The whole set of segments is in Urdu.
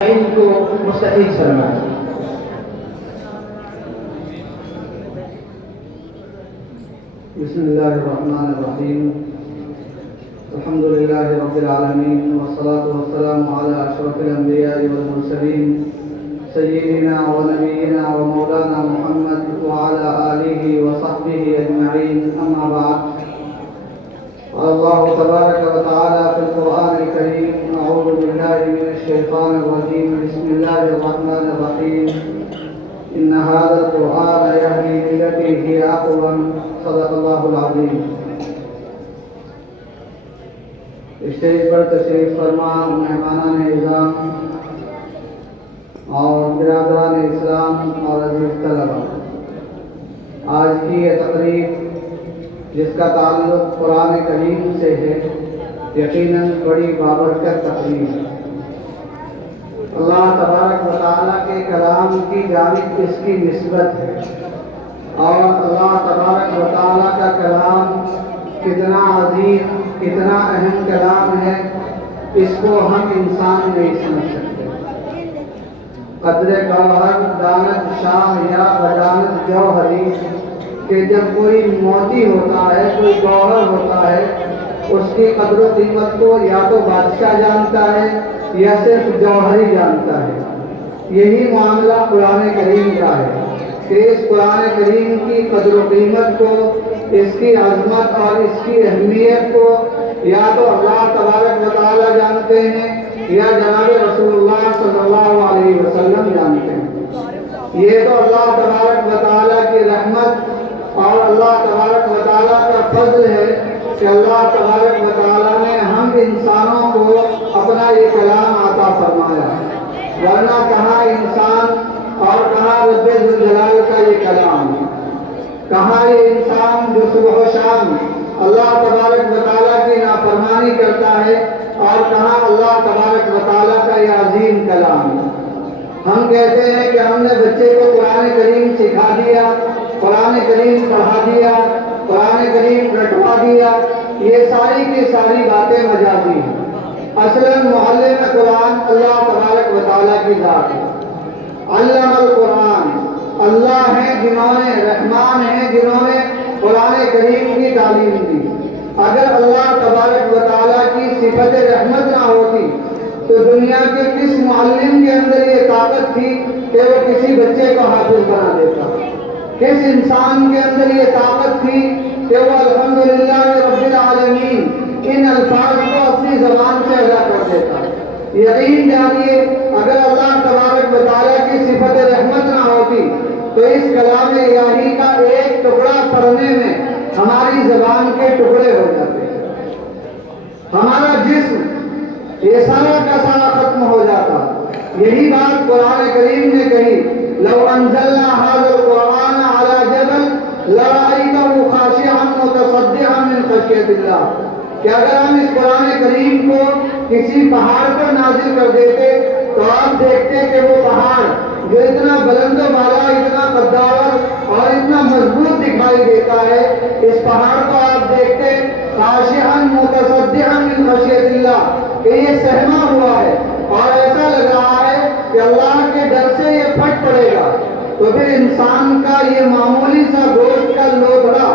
کو مستحق فرمائے۔ بسم اللہ الرحمن الرحیم، الحمد للہ رب العالمین، والصلاة والسلام علی اشرف الانبیاء والمرسلین سیدنا و نبینا و مولانا محمد وعلی آلہ وصحبہ اجمعین، اما بعد۔ اللہ تبارک و تعالی فی القرآن الکریم، اعوذ باللہ من الشیطان الرجیم، بسم اللہ الرحمن الرحیم، ان هذا القرآن یہدی للتی ہی اقوم، صدق اللہ العظیم۔ اسٹیج پر تشریف فرما مہمانان اعظام اور برادران اسلام اور عزیز طلبہ، آج کی یہ تقریب جس کا تعلق قرآن کریم سے ہے، یقیناً بڑی بابرکت تقریب ہے۔ اللہ تبارک و تعالیٰ کے کلام کی جانب اس کی نسبت ہے، اور اللہ تبارک و تعالیٰ کا کلام کتنا عظیم، کتنا اہم کلام ہے، اس کو ہم انسان نہیں سمجھ سکتے۔ قدر گوہر دانت شاہ یا بدانت جوہری، کہ جب کوئی موتی ہوتا ہے، کوئی گوہر ہوتا ہے، اس کی قدر و قیمت کو یا تو بادشاہ جانتا ہے یا صرف جوہری جانتا ہے۔ یہی معاملہ قرآن کریم کا ہے کہ اس قرآن کریم کی قدر و قیمت کو، اس کی عظمت اور اس کی اہمیت کو یا تو اللہ تبارک و تعالی جانتے ہیں یا جناب رسول اللہ صلی اللہ علیہ وسلم جانتے ہیں۔ یہ تو اللہ تبارک و تعالی کی رحمت اور اللہ تبارک و تعالیٰ کا فضل ہے کہ اللہ تبارک و تعالیٰ نے ہم انسانوں کو اپنا یہ کلام عطا فرمایا، ورنہ کہاں انسان اور کہاں رب ذوالجلال کا یہ کلام، کہاں یہ انسان جو صبح و شام اللہ تبارک و تعالیٰ کی نافرمانی کرتا ہے، اور کہاں اللہ تبارک و تعالیٰ کا یہ عظیم کلام۔ ہم کہتے ہیں کہ ہم نے بچے کو قرآن کریم سکھا دیا، قرآن کریم پڑھا دیا، قرآن کریم رٹوا دیا، یہ ساری کی ساری باتیں مجازی ہیں۔ اصلاً معلم قرآن اللہ تبارک و تعالیٰ کی ذات ہے۔ علم القرآن، اللہ ہیں جنہوں نے، رحمان ہیں جنہوں نے قرآن کریم کی تعلیم دی۔ اگر اللہ تبارک و تعالیٰ کی صفت رحمت نہ ہوتی تو دنیا کے کس معلم کے اندر یہ طاقت تھی کہ وہ کسی بچے کو حافظ بنا دیتا؟ کس انسان کے اندر یہ طاقت تھی کہ وہ الحمدللہ رب العالمین ان الفاظ کو اپنی زبان سے ادا کر دیتا؟ یقین جانیے، اگر اللہ تبارک و تعالیٰ کی صفت رحمت نہ ہوتی تو اس کلام الہی کا ایک ٹکڑا پڑھنے میں ہماری زبان کے ٹکڑے ہو جاتے، ہمارا جسم یہ سارا کا سارا ختم ہو جاتا۔ یہی بات قرآن کریم نے کہی، لو انزلنا هذا القرآن على جبل لرأيته خاشعا متصدعا من خشية الله، کہ اگر ہم اس قرآن کریم کو کسی پہاڑ پر نازل کر دیتے تو آپ دیکھتے کہ وہ پہاڑ جو اتنا بلند و بالا، اتنا قدار اور اتنا مضبوط دکھائی دیتا ہے، اس پہاڑ کو آپ دیکھتے خاشعا متصدعا من خشیۃ اللہ، کہ یہ سہما ہوا ہے اور ایسا لگ رہا ہے کہ اللہ کے ڈر سے یہ پھٹ پڑے گا۔ تو پھر انسان کا یہ معمولی سا گوشت کا لوتھڑا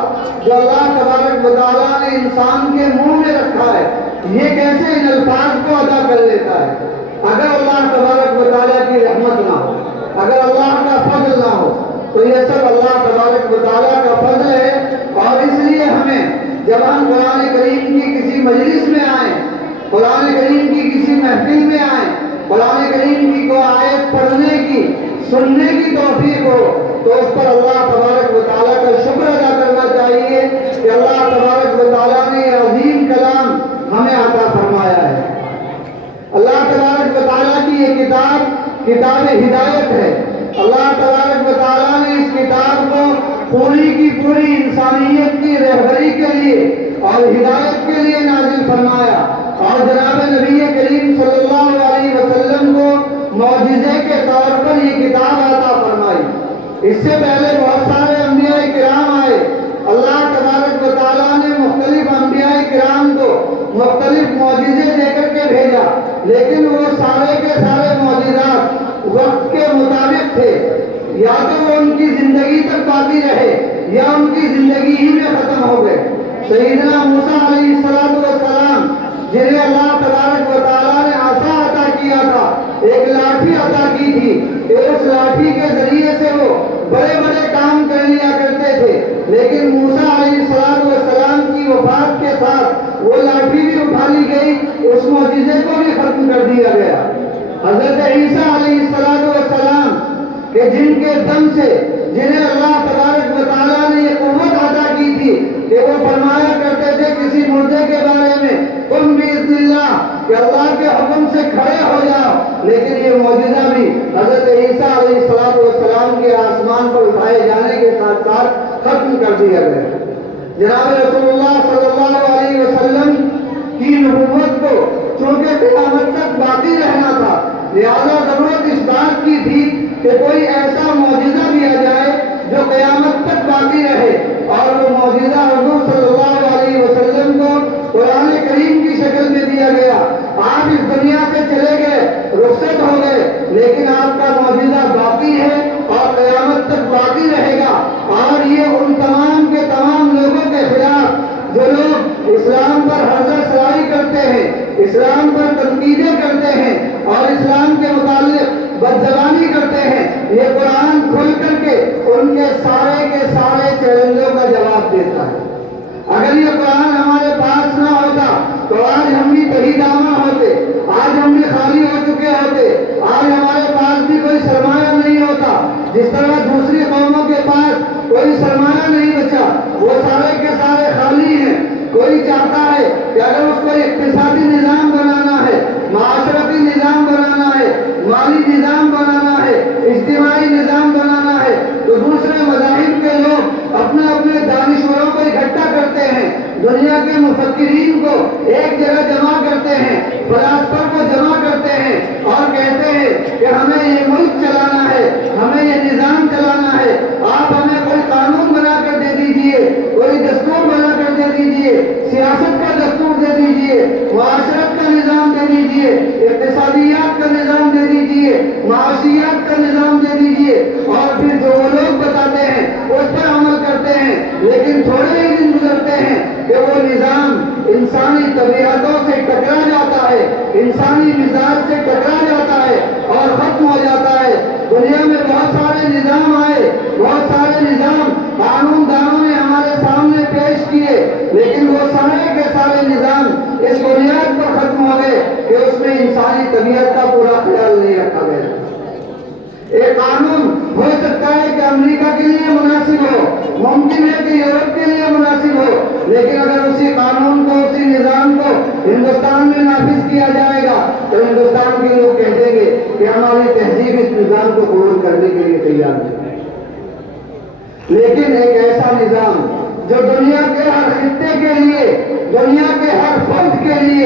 جو اللہ تبارک و تعالیٰ نے انسان کے منہ میں رکھا ہے، یہ کیسے ان الفاظ کو ادا کر لیتا ہے؟ اگر اللہ تبارک و تعالیٰ کی رحمت نہ ہو، اگر اللہ کا فضل نہ ہو، تو یہ سب اللہ تبارک و تعالیٰ کا فضل ہے۔ اور اس لیے ہمیں جب ہم قرآن کریم کی کسی مجلس میں آئیں، قرآن کریم کی کسی محفل میں آئیں، قرآن کریم کی کوئی آیت پڑھنے کی، سننے کی توفیق ہو، تو اس پر اللہ تبارک و تعالیٰ کا شکر ادا کرنا چاہیے کہ اللہ تبارک و تعالیٰ نے یہ عظیم کلام ہمیں عطا فرمایا ہے۔ اللہ تبارک و تعالیٰ کی یہ کتاب ہدایت ہے۔ اللہ تبارک و تعالیٰ نے اس کتاب کو پوری کی پوری انسانیت کی رہبری کے لیے اور ہدایت کے لیے نازل فرمایا، اور جناب نبی کریم صلی اللہ علیہ وسلم کو معجزے کے طور پر یہ کتاب عطا فرمائی۔ اس سے پہلے بہت سارے انبیاء کرام آئے، اللہ تبارک و تعالیٰ نے مختلف انبیاء کرام کو مختلف معجزے دے کر کے بھیجا، لیکن وہ سارے کے سارے معجزات یا تو وہ ان کی زندگی تک باقی رہے یا ان کی زندگی ہی میں ختم ہو گئے۔ سیدنا موسیٰ علیہ السلام جنہیں اللہ تبارک و تعالیٰ نے عصا عطا کیا تھا، ایک لاٹھی عطا کی تھی کہ اس لاٹھی کے ذریعے سے وہ بڑے بڑے کام کر لیا کرتے تھے، لیکن موسیٰ علیہ السلام کی وفات کے ساتھ وہ لاٹھی بھی اٹھا لی گئی، اس معجزے کو بھی ختم کر دیا گیا۔ حضرت عیسیٰ علیہ السلام کہ جن کے دم سے جنہیں اللہ تبارک و تعالیٰ نے یہ قوت عطا کی تھی کہ وہ فرمایا کرتے تھے کسی مردے کے بارے میں تم بِإِذْنِ اللَّهِ کہ اللہ کے حکم سے کھڑے ہو جاؤ، لیکن یہ معجزہ بھی حضرت عیسیٰ علیہ السلام کے آسمان پر اٹھائے جانے کے ساتھ ساتھ ختم کر دیا گیا۔ جناب رسول اللہ صلی اللہ علیہ وسلم کی نبوت کو چونکہ قیامت تک باقی رہنا تھا، لہذا ضرورت اس بات کی تھی کہ کوئی ایسا معجزہ دیا جائے جو قیامت تک باقی رہے، اور وہ معجزہ حضور صلی اللہ علیہ وسلم کو قرآن کریم کی شکل میں دیا گیا۔ آپ اس دنیا سے چلے گئے، رخصت ہو گئے، لیکن آپ کا معجزہ باقی ہے اور قیامت تک باقی رہے گا، اور یہ ان تمام کے تمام لوگوں کے خلاف جو لوگ اسلام پر حرزہ سرائی کرتے ہیں، اسلام پر تنقیدیں کرتے ہیں اور اسلام کے متعلق بدزبانی کرتے ہیں، یہ قرآن کھول کر کے ان کے سارے چیلنجوں کا جواب دیتا ہے۔ اگر یہ قرآن ہمارے پاس نہ ہوتا تو آج ہم بھی کہیں دامن ہوتے، آج ہم بھی خالی ہو چکے ہوتے، آج ہمارے پاس بھی کوئی سرمایہ نہیں ہوتا، جس طرح دوسری قوموں کے پاس کوئی سرمایہ نہیں بچا، وہ سارے کے سارے خالی ہیں۔ کوئی چاہتا ہے کہ اگر اس کو اقتصادی نظام بنانا ہے، معاشرتی نظام بنانا ہے، مالی نظام بنانا ہے، اجتماعی نظام بنانا ہے، تو دوسرے مذاہب کے لوگ اپنے اپنے دانشوروں کو اکٹھا کرتے ہیں، دنیا کے مفکرین کو ایک جگہ جمع کرتے ہیں، فلاسفہ کو جمع کرتے ہیں اور کہتے ہیں کہ ہمیں یہ ملک چلانا ہے، ہمیں یہ نظام چلانا ہے، آپ ہمیں کوئی قانون بنا کر دے دیجئے، کوئی دستور بنا کر دے دیجئے، سیاست کا دستور دے دیجئے، معاشرت کا نظام دے دیجئے، اقتصادیات کا نظام دے دیجئے، معاشیات کا نظام دے دیجئے، اور پھر جو وہ لوگ بتاتے ہیں اس پر عمل کرتے ہیں، لیکن تھوڑے ہی دن گزرتے ہیں کہ وہ نظام انسانی طبیعتوں سے ٹکرا جاتا ہے، انسانی مزاج سے ٹکرا جاتا ہے اور ختم ہو جاتا ہے۔ دنیا میں بہت سارے نظام آئے، بہت سارے نظام قانون دانوں نے ہمارے سامنے پیش کیے، لیکن وہ سارے کے سارے نظام اس بنیاد پر ختم ہو گئے کہ اس میں انسانی طبیعت کا پورا خیال نہیں رکھا گیا۔ ایک قانون ہو سکتا ہے کہ امریکہ کے لیے مناسب ہو، ممکن ہے کہ یورپ کے لیے مناسب ہو، لیکن اگر اسی قانون کو، اسی نظام کو ہندوستان میں نافذ کیا جائے گا تو ہندوستان کے لوگ کہہ دیں گے کہ ہماری تہذیب اس نظام کو قبول کرنے کے لیے تیار ہے۔ لیکن ایک ایسا نظام جو دنیا کے ہر خطے کے لیے، دنیا کے ہر فرد کے لیے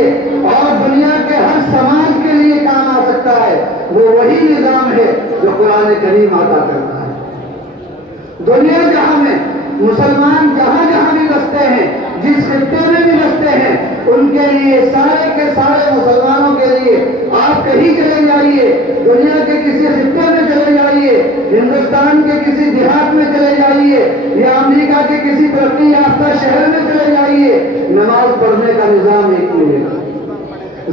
اور دنیا کے ہر سماج کے لیے کام آ سکتا ہے، وہ وہی نظام ہے جو قرآن کریم عطا کرتا ہے۔ دنیا جہاں میں مسلمان جہاں جہاں بھی بستے ہیں، جس خطے میں بھی بستے ہیں، ان کے لیے، سارے کے سارے مسلمانوں کے لیے، آپ کہیں چلے جائیے، دنیا کے کسی خطے میں چلے جائیے، ہندوستان کے کسی دیہات میں چلے جائیے یا امریکہ کے کسی ترقی یافتہ شہر میں چلے جائیے، نماز پڑھنے کا نظام ایک ملے گا،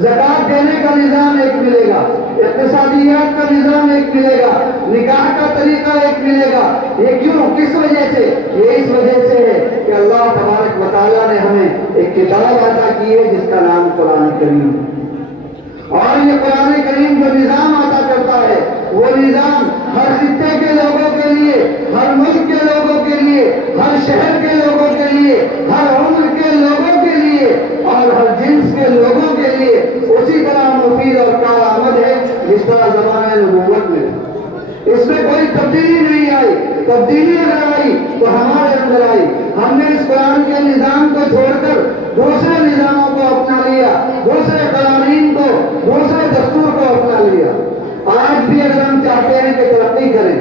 زکوٰۃ دینے کا نظام ایک ملے گا، اقتصادیات کا نظام ایک ملے گا، نکاح کا طریقہ ایک ملے گا۔ یہ کیوں؟ کس وجہ سے؟ یہ اس وجہ سے ہے کہ اللہ تبارک و تعالیٰ نے ہمیں ایک کتاب عطا کی ہے جس کا نام قرآن کریم ہے، اور یہ قرآن کریم جو نظام عطا کرتا ہے وہ نظام ہر خطے کے لوگوں کے لیے، ہر ملک کے لوگوں کے لیے، ہر شہر کے لوگوں کے لیے، ہر عمر کے لوگوں کے لیے اور ہر جنس کے لوگوں کے لیے اسی طرح مفید اور کارآمد ہے جس طرح زمانہ نبوت میں۔ اس میں کوئی تبدیلی نہیں آئی، تبدیلی اگر آئی تو ہمارے اندر آئی۔ ہم نے اس قرآن کے نظام کو چھوڑ کر دوسرے نظاموں کو اپنا لیا، دوسرے قوانین کو، دوسرے دستور کو اپنا لیا۔ آج بھی اگر ہم چاہتے ہیں کہ ترقی کریں،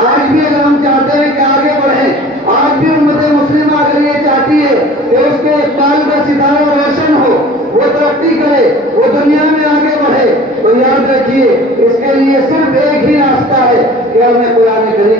آج بھی اگر ہم چاہتے ہیں کہ آگے بڑھیں، آج بھی امت مسلمہ اگر یہ چاہتی ہے کہ اس کے اقبال کا ستارہ روشن ہو، وہ ترقی کرے، وہ دنیا میں آگے بڑھے، تو یاد رکھیے اس کے لیے صرف ایک ہی راستہ ہے کہ ہمیں قرآن کریم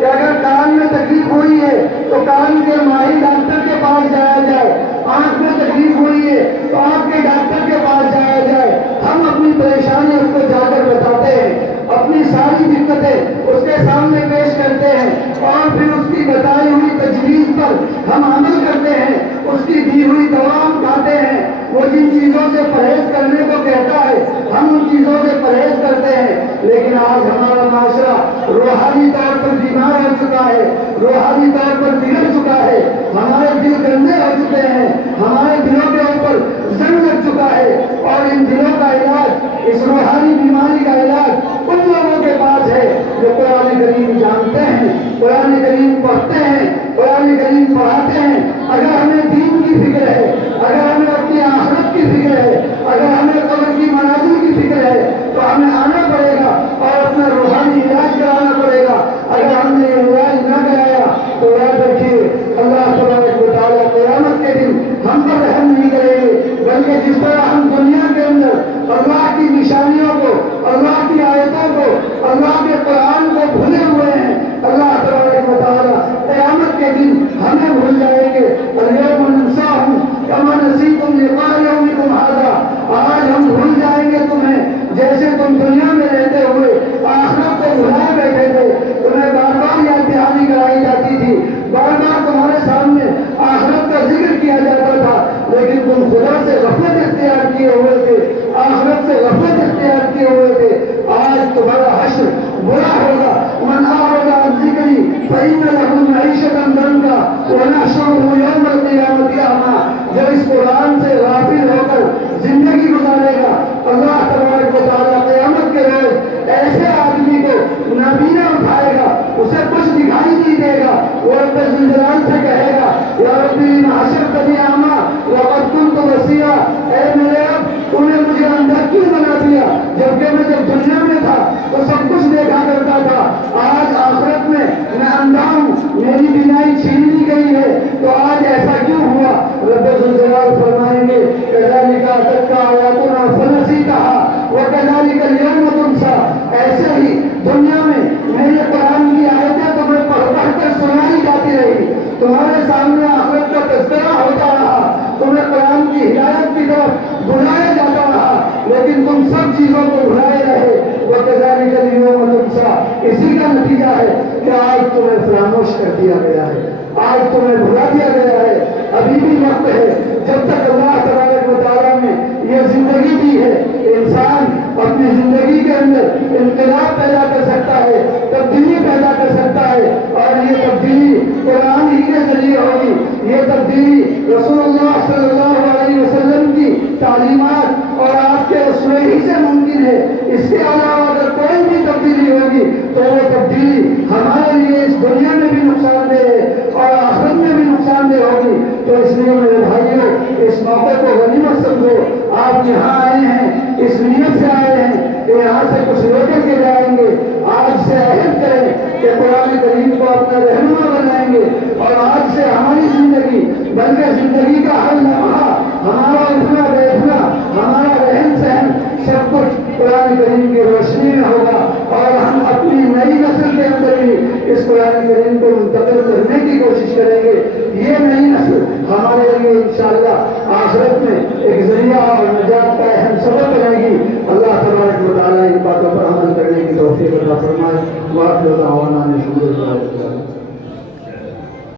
کہ اگر کان میں تکلیف ہوئی ہے تو کان کے ماہر ڈاکٹر کے پاس جایا جائے، آنکھ میں تکلیف ہوئی ہے تو آنکھ کے ڈاکٹر کے پاس جایا جائے۔ ہم اپنی پریشانی اس کو جا کر بتاتے ہیں، اپنی ساری دقتیں اس کے سامنے پیش کرتے ہیں، اور پھر اس کی بتائی ہوئی تجویز پر ہم عمل کرتے ہیں، اس کی دی ہوئی دوا ہم کھاتے ہیں۔ وہ جن چیزوں سے پرہیز کرنے کو کہتا ہے ہم ان چیزوں سے پرہیز کرتے ہیں، لیکن آج ہمارا معاشرہ روحانی طور پر بیمار ہو چکا ہے، روحانی طور پر بگڑ چکا ہے، ہمارے دل گندے ہو چکے ہیں، ہمارے دلوں کے اوپر زنگ لگ چکا ہے، اور ان دلوں کا علاج، اس روحانی بیماری کا علاج ان لوگوں کے پاس ہے جو قرآن کریم جانتے ہیں، قرآن کریم پڑھتے ہیں، قرآن کریم پڑھاتے ہیں۔ اگر ہمیں دین کی فکر ہے، اگر ہمیں اپنی آخرت کی فکر ہے، اگر ہمیں قبر کی منازل کی فکر ہے، تو ہمیں آنا پڑے گا اور اپنا روحانی علاج کرانا پڑے گا۔ اگر ہم نے یہ علاج نہ کرایا تو یاد رکھیے اللہ تبارک و تعالیٰ قیامت کے دن ہم پر رحم نہیں کریں گے، بلکہ جس طرح ہم دنیا کے اندر اللہ کی نشانیوں کو، اللہ کی آیتوں کو، اللہ کے قرآن کو بھولے ہوئے ہیں، اللہ تبارک و تعالیٰ قیامت کے دن ہمیں بھول جائیں گے۔ اليوم ننساهم كما نسيتم لقاء يومكم هذا، آج ہم بھول جائیں گے تمہیں جیسے تم دنیا میں رہتے ہوئے آخرت کو بھلائے بیٹھے تھے، تمہیں بار بار یاد دہانی کرائی جاتی تھی، بار بار تمہارے سامنے آخرت کا ذکر کیا جاتا تھا، لیکن تم خدا سے غفلت اختیار کیے ہوئے تھے، آخرت سے غفلت اختیار کیے ہوئے تھے۔ آج تمہارا حشر برا ہوگا۔ من أعرض عن ذكري فإن له معيشة ضنكا ونحشره يوم القيامة أعمى، جو اس قرآن سے غافل ہو کر زندگی گزارے گا، اللہ تبارک و تعالیٰ قیامت کے روز ایسے آدمی کو نابینا اٹھائے گا، اسے کچھ دکھائی نہیں دے گا، وہ رب ذوالجلال سے کہے گا یا ربی لما حشرتنی اعمیٰ وقد كنت بصیرا، اے میرے رب تو نے مجھے اندھا کیوں بنا دیا، جبکہ میں جب دنیا میں تھا تو سب کچھ دیکھا کرتا تھا، آج آخرت میں میں اندھا ہوں، میری بینائی چھین لی گئی ہے، تو آج ایسا کیوں ہوا؟ رب ذوالجلال فرمائیں گے كذلك أتتك آياتنا فنسيتها وكذلك اليوم تنسى، ایسے ہی دنیا میں میرے قرآن کی آیتیں تمہیں پڑھ پڑھ کر سنائی جاتی رہی، تمہارے سامنے آخرت کا تذکرہ ہوتا رہا، تمہیں قرآن کی ہدایت کی طرف بلایا جاتا رہا، لیکن تم سب چیزوں کو بھلائے رہے۔ وَكَذَلِكَ الْيَوْمَ تُنسَى، اسی کا نتیجہ ہے کہ آج تمہیں فراموش کر دیا گیا ہے، آج تمہیں بھلا دیا گیا ہے۔ ابھی بھی وقت ہے، جب تک اللہ تبارک و تعالیٰ نے یہ زندگی دی ہے، انسان اپنی زندگی کے اندر انقلاب پیدا کر سکتا ہے، تبدیلی پیدا کر سکتا ہے، اور یہ تبدیلی قرآن ہی کے ذریعے ہوگی، یہ تبدیلی رسول اللہ صلی اللہ علیہ وسلم کی تعلیمات اور آپ کے اسوے ہی سے ممکن ہے۔ اس کے علاوہ اگر کوئی بھی تبدیلی ہوگی تو وہ تبدیلی ہمارے لیے اس دنیا میں بھی نقصان دہ ہے اور آخرت میں بھی نقصان دہ ہوگی۔ تو اس لیے میرے بھائیوں، اس موقع کو غنیمت سمجھو، آپ یہاں آئے ہیں اس نیت سے آئے ہیں کہ یہاں سے کچھ لے کر کے جائیں گے، آج سے عہد کریں کہ قرآن کریم کو اپنا رہنما بنائیں گے، اور آج سے ہماری زندگی بلکہ زندگی کا ہر لمحہ، ہمارا اٹھنا بیٹھنا، ہمارا رہن سہن، سب کچھ قرآن کریم کی روشنی میں ہوگا، اور ہم اپنی نئی نسل کے اندر بھی اس قرآن کریم کو منتقل کرنے کی کوشش کریں گے۔ یہ نئی نسل ہمارے لیے انشاءاللہ آخرت میں ایک ذریعہ اور نجات کا اہم سبب بنے گی۔ اللہ تبارک و تعالیٰ ان باتوں پر عمل کرنے کی توفیق عطا فرمائے۔ وآخر دعوانا الحمد للہ۔